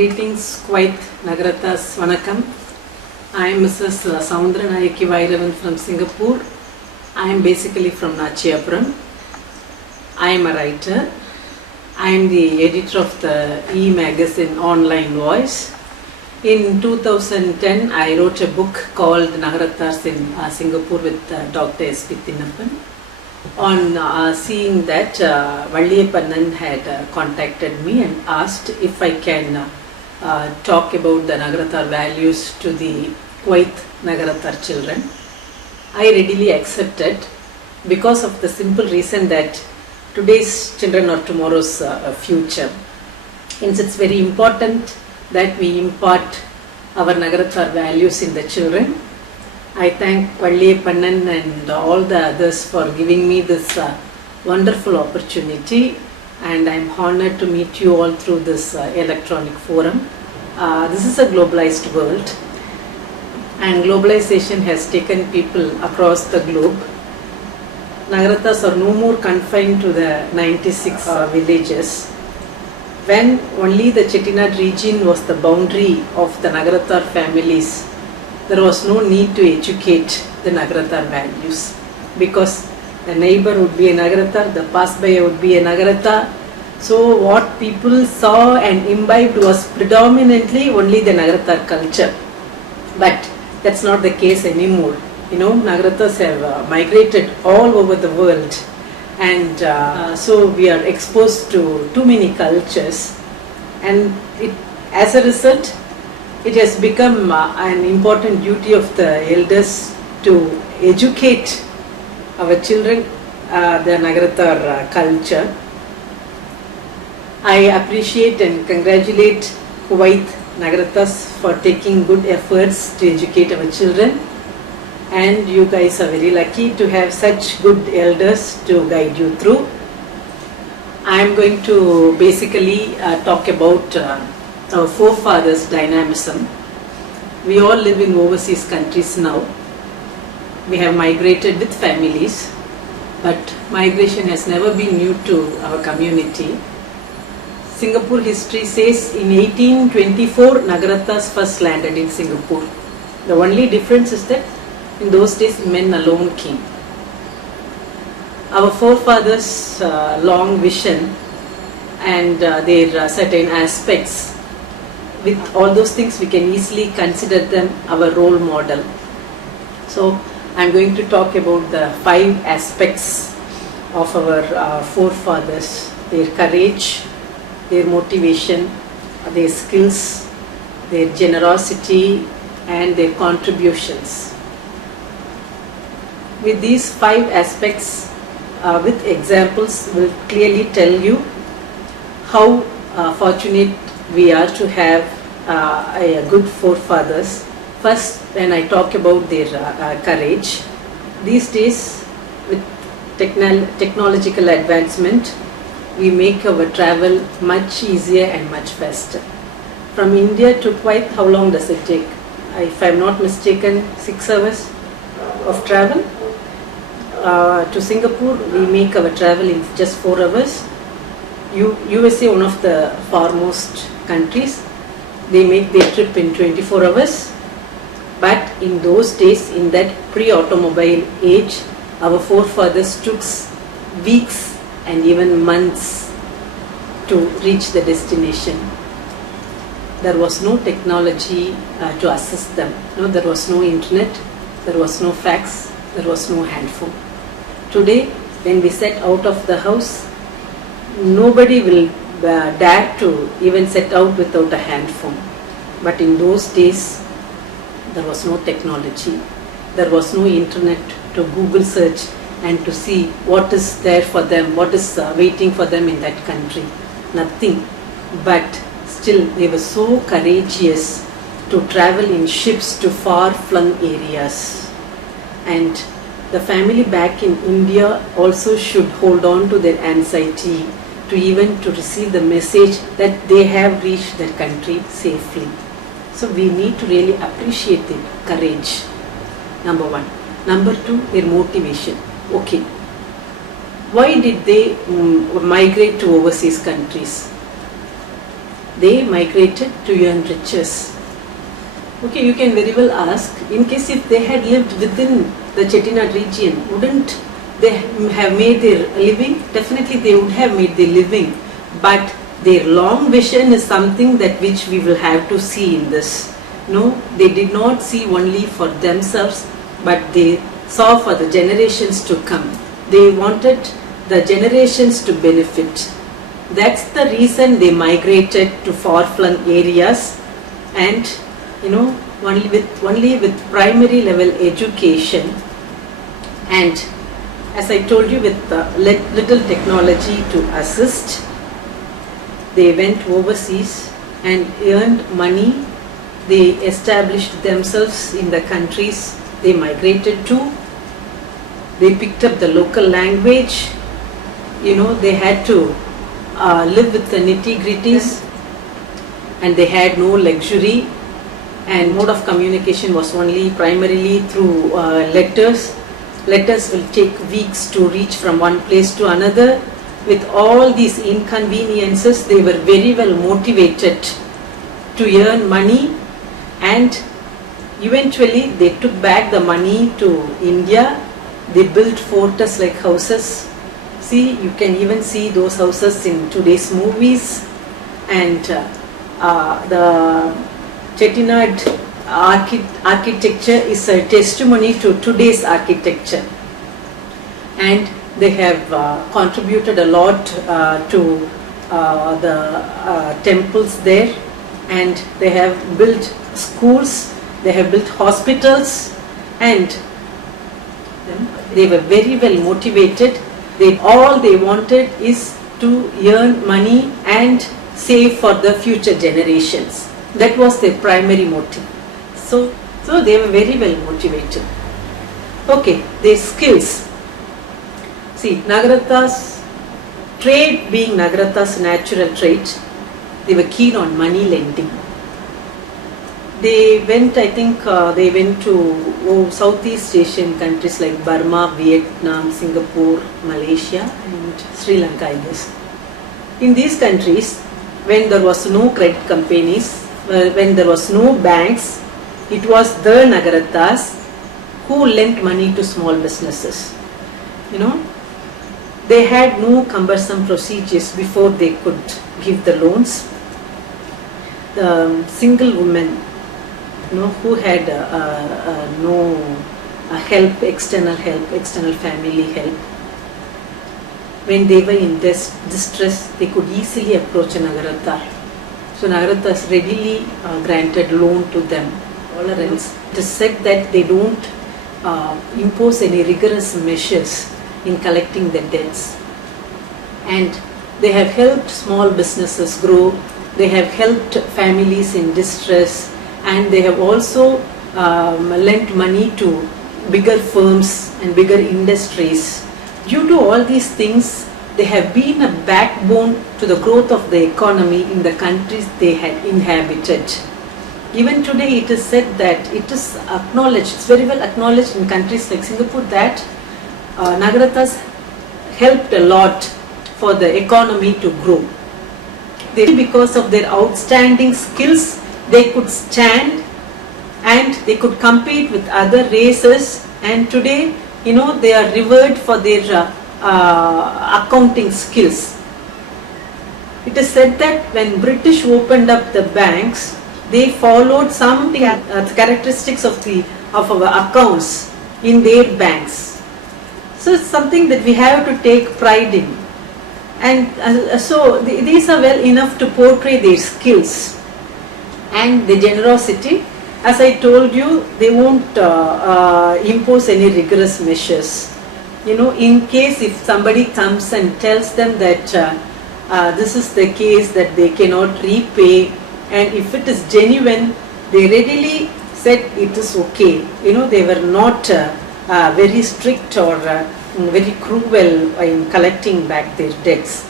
Greetings, Kuwait Nagarathars, Vanakkam. I am Mrs. Soundaranayaki Vairavan from Singapore. I am basically from Nachiyapuram. I am a writer. I am the editor of the e-magazine Online Voice. In 2010, I wrote a book called Nagarathars in Singapore with Dr. S.P. Thinnappan. On seeing that, Vairavan had contacted me and asked if I can talk about the Nagarathar values to the Kuwait Nagarathar children. I readily accepted because of the simple reason that today's children are tomorrow's future. Hence, it's very important that we impart our Nagarathar values in the children. I thank Vairavan and all the others for giving me this wonderful opportunity, and I am honored to meet you all through this electronic forum. This is a globalized world, and globalization has taken people across the globe. Nagarathars are no more confined to the 96 villages. When only the Chettinad region was the boundary of the Nagarathar families, there was no need to educate the Nagarathar values, because the neighbor would be a Nagarathar, the pass-by would be a Nagarathar. So what people saw and imbibed was predominantly only the Nagarathar culture. But that's not the case anymore. You know, Nagarathars have migrated all over the world, and so we are exposed to too many cultures, and as a result, it has become an important duty of the elders to educate our children the Nagarathar culture. I appreciate and congratulate Kuwait Nagarathars for taking good efforts to educate our children, and you guys are very lucky to have such good elders to guide you through. I am going to basically talk about our forefathers' dynamism. We all live in overseas countries now. We have migrated with families, but migration has never been new to our community. Singapore history says in 1824, Nagarathars first landed in Singapore. The only difference is that in those days men alone came. Our forefathers' long vision and their certain aspects, with all those things we can easily consider them our role model. So I am going to talk about the 5 aspects of our forefathers: their courage, their motivation, their skills, their generosity, and their contributions. With these 5 aspects, with examples, will clearly tell you how fortunate we are to have a good forefathers. First, when I talk about their courage, these days with technological advancement, we make our travel much easier and much faster. From India to Kuwait, how long does it take? If I am not mistaken, 6 hours of travel. To Singapore, we make our travel in just 4 hours. USA, one of the foremost countries, they make their trip in 24 hours. But in those days, in that pre-automobile age, our forefathers took weeks and even months to reach the destination. There was no technology to assist them. No, there was no internet, there was no fax, there was no handphone. Today, when we set out of the house, nobody will dare to even set out without a handphone. But in those days, there was no technology. There was no internet to Google search and to see what is there for them, what is waiting for them in that country. Nothing. But still, they were so courageous to travel in ships to far-flung areas. And the family back in India also should hold on to their anxiety to even to receive the message that they have reached their country safely. So we need to really appreciate their courage, number 1. Number 2, their motivation. Okay, why did they migrate to overseas countries? they migrated to earn riches. Okay, you can very well ask, in case if they had lived within the Chettinad region, wouldn't they have made their living? Definitely they would have made their living, but their long vision is something that which we will have to see in this. No, they did not see only for themselves, but they saw for the generations to come. They wanted the generations to benefit. That's the reason they migrated to far-flung areas, and only with primary level education, and as I told you, with little technology to assist. They went overseas and earned money. They established themselves in the countries they migrated to. They picked up the local language. They had to live with the nitty-gritties, and they had no luxury, and mode of communication was only primarily through letters. Letters will take weeks to reach from one place to another. With all these inconveniences, they were very well motivated to earn money, and eventually they took back the money to India. They built fortress-like houses. See, you can even see those houses in today's movies, and the Chettinad architecture is a testimony to today's architecture, and they have contributed a lot to the temples there, and they have built schools, they have built hospitals, and they were very well motivated. All they wanted is to earn money and save for the future generations. That was their primary motive. So they were very well motivated. Okay, their skills. See, Nagarathars, trade being Nagarathars' natural trait, they were keen on money lending. They went, they went to Southeast Asian countries like Burma, Vietnam, Singapore, Malaysia, and Sri Lanka, I guess. In these countries, when there was no credit companies, when there was no banks, it was the Nagarathars who lent money to small businesses. They had no cumbersome procedures before they could give the loans. The single women, who had no external family help, when they were in distress, they could easily approach a Nagarathar. So Nagarathars readily granted loan to them. Tolerance. It is said that they don't impose any rigorous measures in collecting the debts, and they have helped small businesses grow. They have helped families in distress, and they have also lent money to bigger firms and bigger industries. Due to all these things, they have been a backbone to the growth of the economy in the countries they had inhabited. Even today it is said that it is acknowledged, it's very well acknowledged in countries like Singapore that Nagarathars helped a lot for the economy to grow. Because of their outstanding skills, they could stand and they could compete with other races, and today they are revered for their accounting skills. It is said that when British opened up the banks, they followed some characteristics of our accounts in their banks. So it's something that we have to take pride in, and so these are well enough to portray their skills and the generosity. As I told you, they won't impose any rigorous measures. In case if somebody comes and tells them that this is the case that they cannot repay, and if it is genuine, they readily said it is okay. They were not very strict or very cruel in collecting back their debts.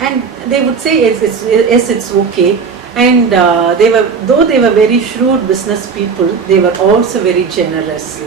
And they would say yes, it's okay. And though they were very shrewd business people, they were also very generous.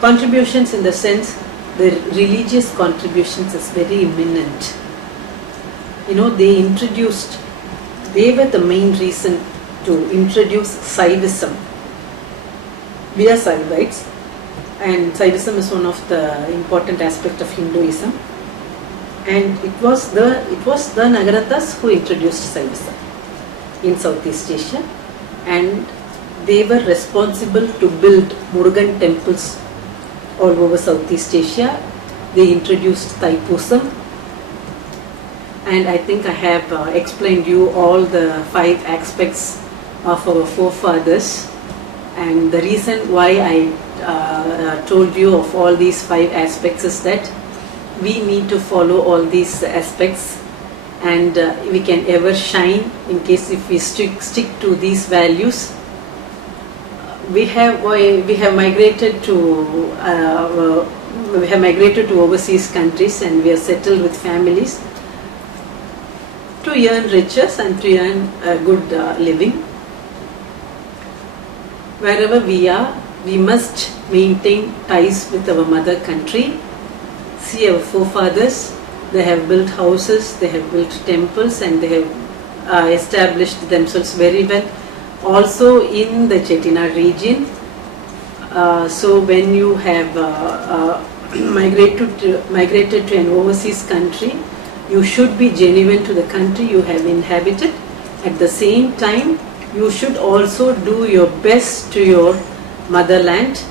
Contributions in the sense, the religious contributions is very imminent. They introduced they were the main reason to introduce Saivism. We are Saivites, and Saivism is one of the important aspects of Hinduism. And it was the Nagarathars who introduced Saivism in Southeast Asia, and they were responsible to build Murugan temples all over Southeast Asia. They introduced Thaipusam, and I think I have explained you all the 5 aspects of our forefathers, and the reason why I told you of all these 5 aspects is that we need to follow all these aspects, and we can ever shine in case if we stick to these values. We have migrated to overseas countries, and we are settled with families to earn riches and to earn good living. Wherever we are, we must maintain ties with our mother country. See our forefathers, they have built houses, they have built temples, and they have established themselves very well. Also in the Chettinad region. So when you have migrated to an overseas country, you should be genuine to the country you have inhabited. At the same time, you should also do your best to your motherland.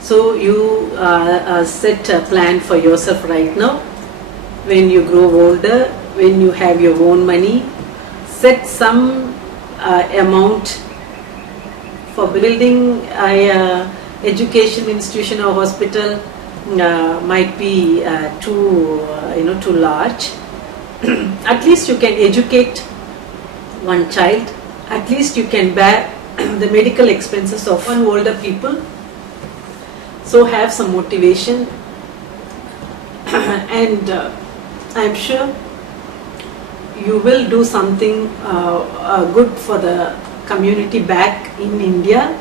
So you set a plan for yourself right now. When you grow older, when you have your own money, set some amount for building a education institution or hospital. Might be too large. At least you can educate one child. At least you can bear the medical expenses of one older people. So have some motivation, and I'm sure you will do something good for the community back in India.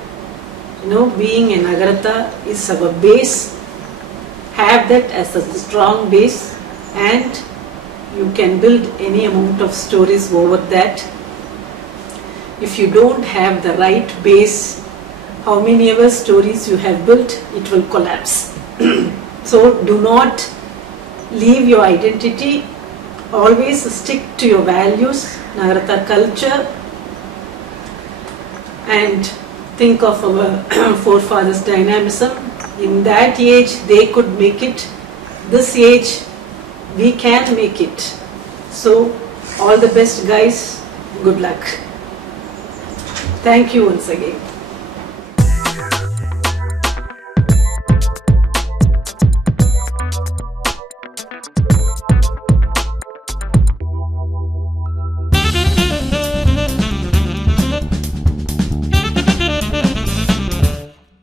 Being a Nagaratha is our base. Have that as a strong base, and you can build any amount of stories over that. If you don't have the right base, how many ever stories you have built, it will collapse. So do not leave your identity. Always stick to your values, Nagaratha culture, and think of our forefathers' dynamism. In that age, they could make it. This age, we can make it. So, all the best, guys. Good luck. Thank you once again.